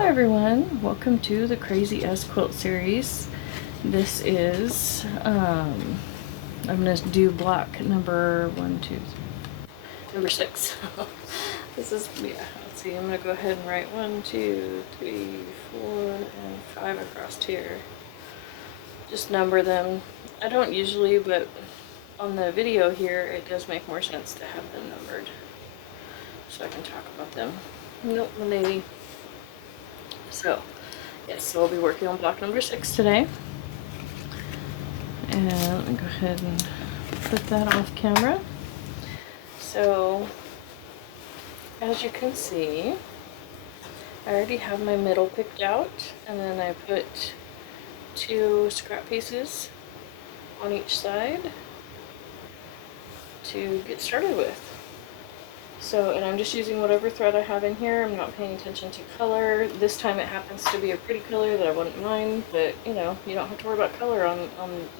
Hi everyone, welcome to the Crazy S Quilt series. This is, I'm going to do block number 6. This is, yeah, let's see, I'm going to go ahead and write 1, 2, 3, 4, and 5 across here. Just number them. I don't usually, but on the video here, it does make more sense to have them numbered, so I can talk about them. Nope, lady. So, yes, so we'll be working on block number 6 today. And let me go ahead and put that off camera. So, as you can see, I already have my middle picked out, and then I put 2 scrap pieces on each side to get started with. So, and I'm just using whatever thread I have in here. I'm not paying attention to color. This time it happens to be a pretty color that I wouldn't mind, but you know, you don't have to worry about color on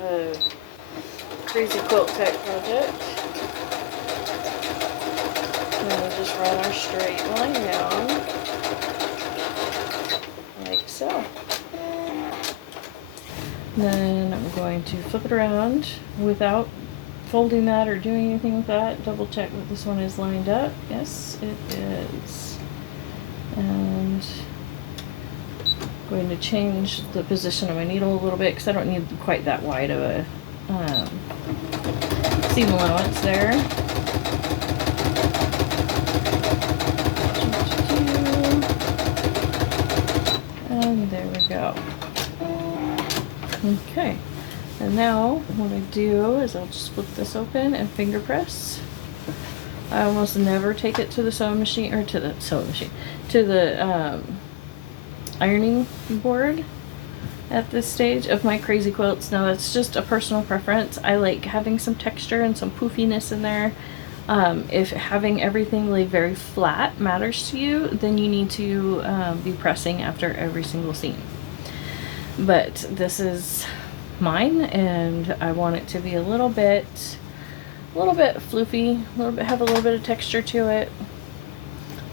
a crazy quilt type project. And we'll just run our straight line down, like so. Then I'm going to flip it around without folding that or doing anything with that. Double check that this one is lined up. Yes, it is. And I'm going to change the position of my needle a little bit because I don't need quite that wide of a seam allowance there. And there we go. Okay. And now what I do is I'll just flip this open and finger press. I almost never take it to the sewing machine, or to the ironing board at this stage of my crazy quilts. Now that's just a personal preference. I like having some texture and some poofiness in there. If having everything lay very flat matters to you, then you need to be pressing after every single seam. But this is mine, and I want it to be a little bit floofy, have a little bit of texture to it.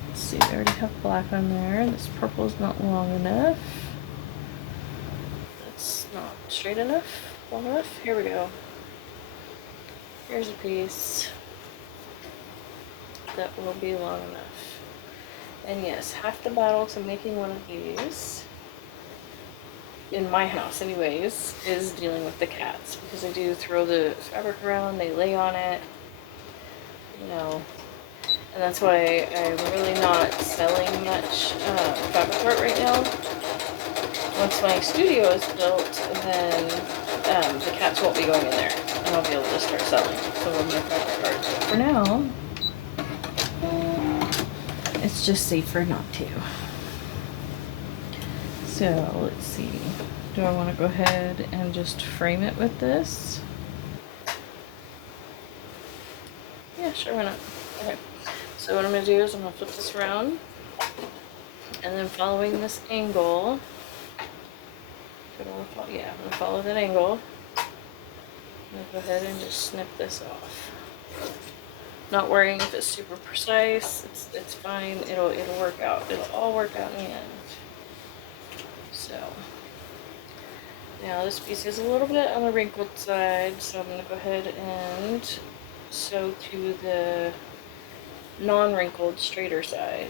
Let's see, I already have black on there. This purple is not long enough. That's not straight enough, long enough. Here we go. Here's a piece that will be long enough. And yes, half the battle to making one of these, in my house anyways, is dealing with the cats, because I do throw the fabric around, they lay on it, you know, and that's why I'm really not selling much fabric art right now. Once my studio is built, then the cats won't be going in there, and I'll be able to start selling some of my fabric art. But for now, it's just safer not to. So let's see, do I want to go ahead and just frame it with this? Yeah, sure, why not? Okay, so what I'm going to do is I'm going to flip this around, and then following this angle, I'm going to follow that angle. I'm going to go ahead and just snip this off. Not worrying if it's super precise, it's fine, it'll work out, it'll all work out in the end. So, now this piece is a little bit on the wrinkled side, so I'm going to go ahead and sew to the non-wrinkled, straighter side.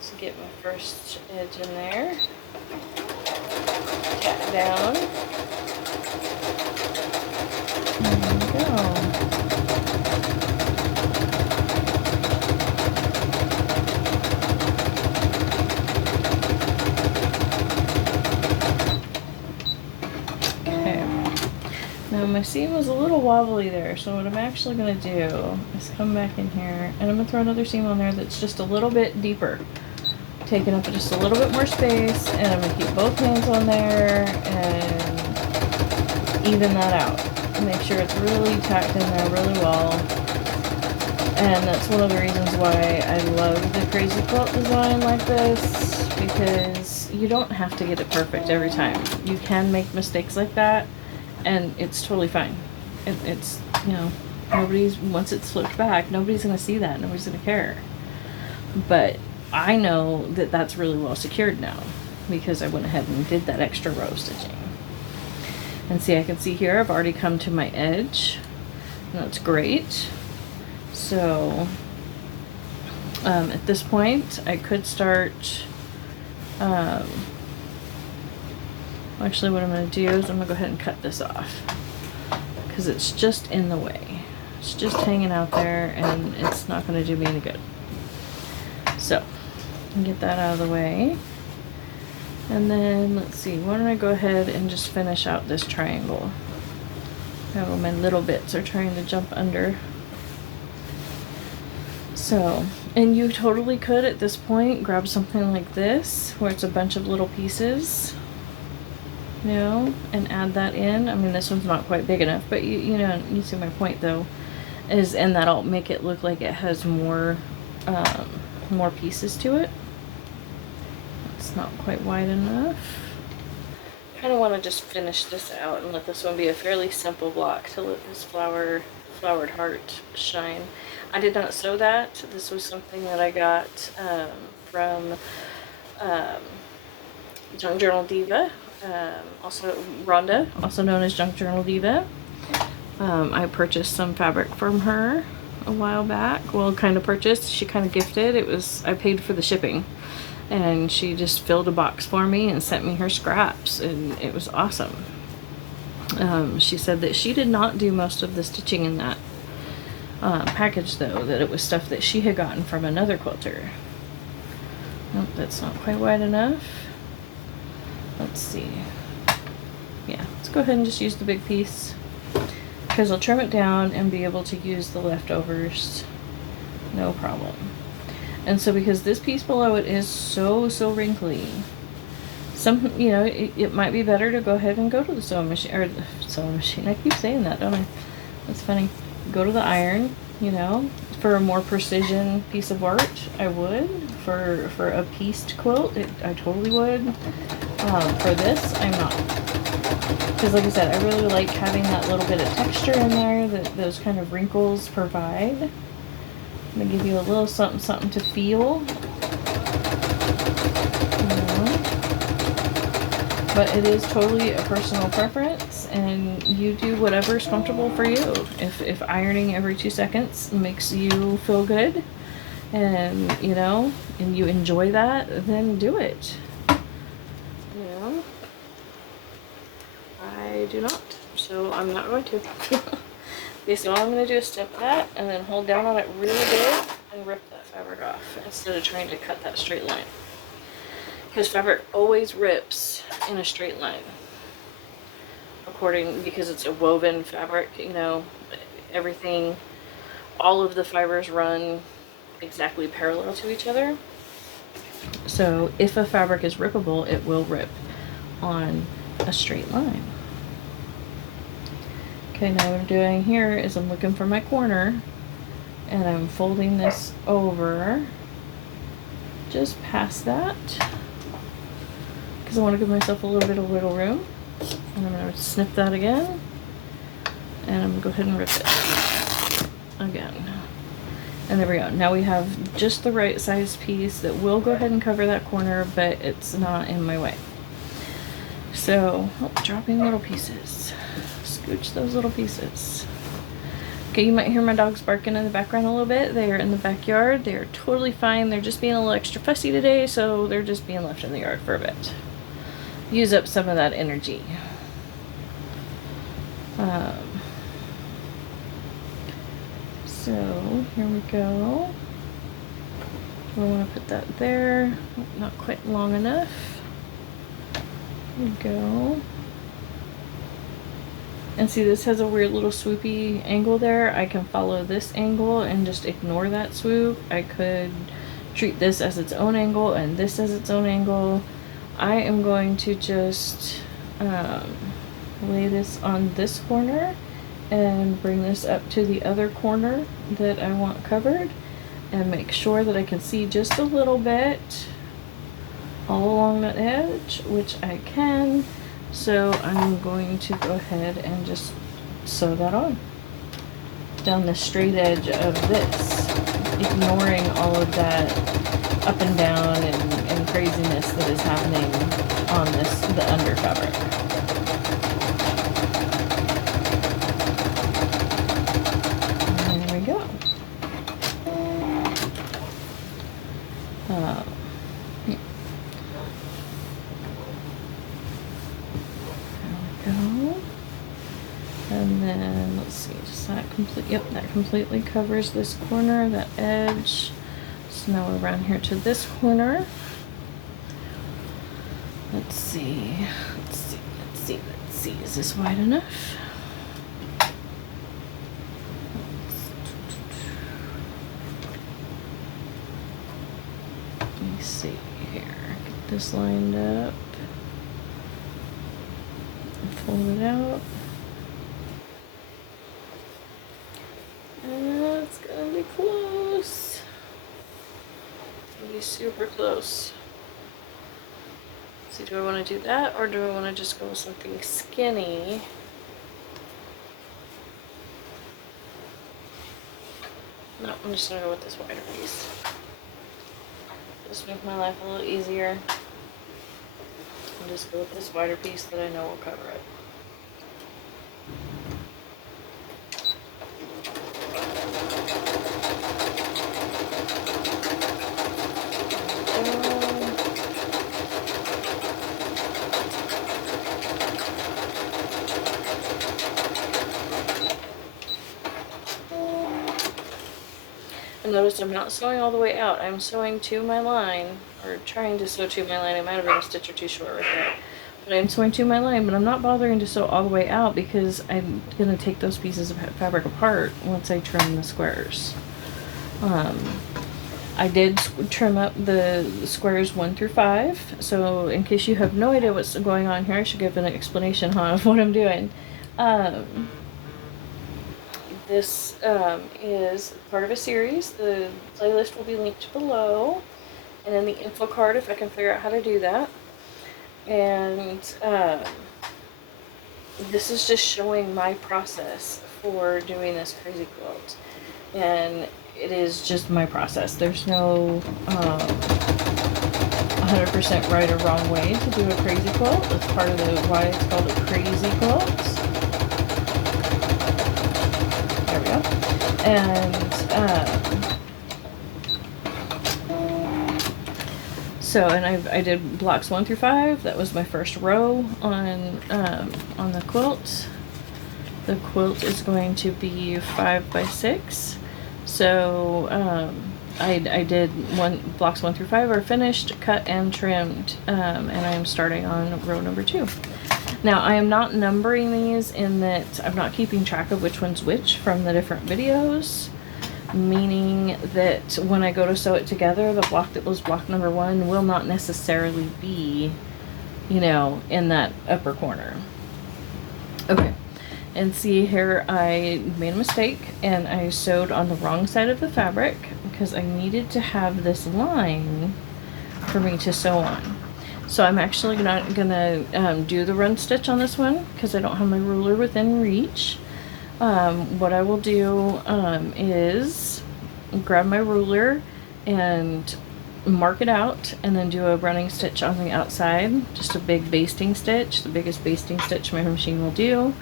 So get my first edge in there, tap down, there we go. Now my seam was a little wobbly there, so what I'm actually going to do is come back in here, and I'm going to throw another seam on there that's just a little bit deeper, taking up just a little bit more space, and I'm going to keep both hands on there and even that out. Make sure it's really tacked in there really well. And that's one of the reasons why I love the crazy quilt design like this, because you don't have to get it perfect every time. You can make mistakes like that, and it's totally fine. It's, you know, once it's flipped back, nobody's going to see that. Nobody's going to care. But I know that that's really well secured now because I went ahead and did that extra row stitching. And see, I can see here I've already come to my edge, and that's great. So at this point I could start, actually what I'm going to do is I'm going to go ahead and cut this off because it's just in the way. It's just hanging out there and it's not going to do me any good. So get that out of the way. And then let's see, why don't I go ahead and just finish out this triangle. All my little bits are trying to jump under. So, and you totally could at this point grab something like this where it's a bunch of little pieces, you know, and add that in. I mean, this one's not quite big enough, but you know, you see my point though, and that'll make it look like it has more pieces to it. It's not quite wide enough. I kind of want to just finish this out and let this one be a fairly simple block to let this flowered heart shine. I did not sew that. This was something that I got from Junk Journal Diva, also Rhonda, also known as Junk Journal Diva. I purchased some fabric from her a while back. Well, kind of purchased. She kind of gifted. I paid for the shipping. And she just filled a box for me and sent me her scraps, and it was awesome. She said that she did not do most of the stitching in that package though, that it was stuff that she had gotten from another quilter. Nope, that's not quite wide enough. Let's see. Yeah, let's go ahead and just use the big piece because I'll trim it down and be able to use the leftovers no problem. And so because this piece below it is so wrinkly, you know, it might be better to go ahead and go to the sewing machine, or the sewing machine. I keep saying that, don't I? That's funny. Go to the iron, you know, for a more precision piece of art. I would. For a pieced quilt, I totally would. For this, I'm not. Because like I said, I really like having that little bit of texture in there that those kind of wrinkles provide. I'm going to give you a little something to feel. But it is totally a personal preference, and you do whatever's comfortable for you. If ironing every 2 seconds makes you feel good, and you know, and you enjoy that, then do it. You know, I do not, so I'm not going to. Basically, all I'm going to do is snip that and then hold down on it really big and rip that fabric off instead of trying to cut that straight line. Because fabric always rips in a straight line. Because it's a woven fabric, you know, everything, all of the fibers run exactly parallel to each other. So if a fabric is rippable, it will rip on a straight line. Okay, now what I'm doing here is I'm looking for my corner and I'm folding this over just past that because I want to give myself a little bit of wiggle room. And I'm going to snip that again and I'm going to go ahead and rip it again. And there we go. Now we have just the right size piece that will go ahead and cover that corner, but it's not in my way. So, dropping little pieces. Scooch those little pieces. Okay, you might hear my dogs barking in the background a little bit. They are in the backyard. They are totally fine. They're just being a little extra fussy today, so they're just being left in the yard for a bit. Use up some of that energy. So, here we go. I want to put that there. Not quite long enough. There we go. And see, this has a weird little swoopy angle there. I can follow this angle and just ignore that swoop. I could treat this as its own angle and this as its own angle. I am going to just lay this on this corner and bring this up to the other corner that I want covered and make sure that I can see just a little bit all along that edge, which I can. So I'm going to go ahead and just sew that on down the straight edge of this, ignoring all of that up and down and craziness that is happening on the under fabric. There we go. There we go. And then let's see, does that complete? Yep, that completely covers this corner, that edge. So now we're around here to this corner. Let's see. Is this wide enough? Let me see here. Get this lined up. Fold it out. It's gonna be close. It's gonna be super close. See, do I want to do that, or do I want to just go with something skinny? No, I'm just gonna go with this wider piece. Just make my life a little easier. I'll just go with this wider piece that I know will cover it. Notice I'm not sewing all the way out. I'm sewing to my line, or trying to sew to my line. I might have been a stitch or two short right there. But I'm sewing to my line, but I'm not bothering to sew all the way out because I'm going to take those pieces of fabric apart once I trim the squares. I did trim up the squares 1 through 5, so in case you have no idea what's going on here, I should give an explanation of what I'm doing. This is part of a series. The playlist will be linked below, and in the info card if I can figure out how to do that. And this is just showing my process for doing this crazy quilt. And it is just my process. There's no 100% right or wrong way to do a crazy quilt. That's part of why it's called a crazy quilt. There we go. And I did blocks 1 through 5. That was my first row on the quilt. The quilt is going to be 5 by 6. So I did blocks 1 through 5 are finished, cut and trimmed, and I am starting on row number 2. Now I am not numbering these in that I'm not keeping track of which one's which from the different videos, meaning that when I go to sew it together, the block that was block number 1 will not necessarily be, you know, in that upper corner. Okay. And see here, I made a mistake and I sewed on the wrong side of the fabric because I needed to have this line for me to sew on. So I'm actually not gonna do the run stitch on this one because I don't have my ruler within reach. What I will do is grab my ruler and mark it out and then do a running stitch on the outside, just a big basting stitch, the biggest basting stitch my machine will do.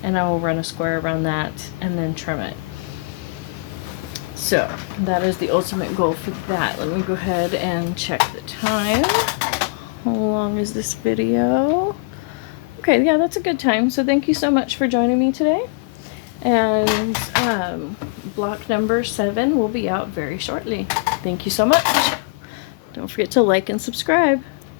And I will run a square around that and then trim it. So that is the ultimate goal for that. Let me go ahead and check the time. How long is this video? Okay, yeah, that's a good time. So thank you so much for joining me today. And block number 7 will be out very shortly. Thank you so much. Don't forget to like and subscribe.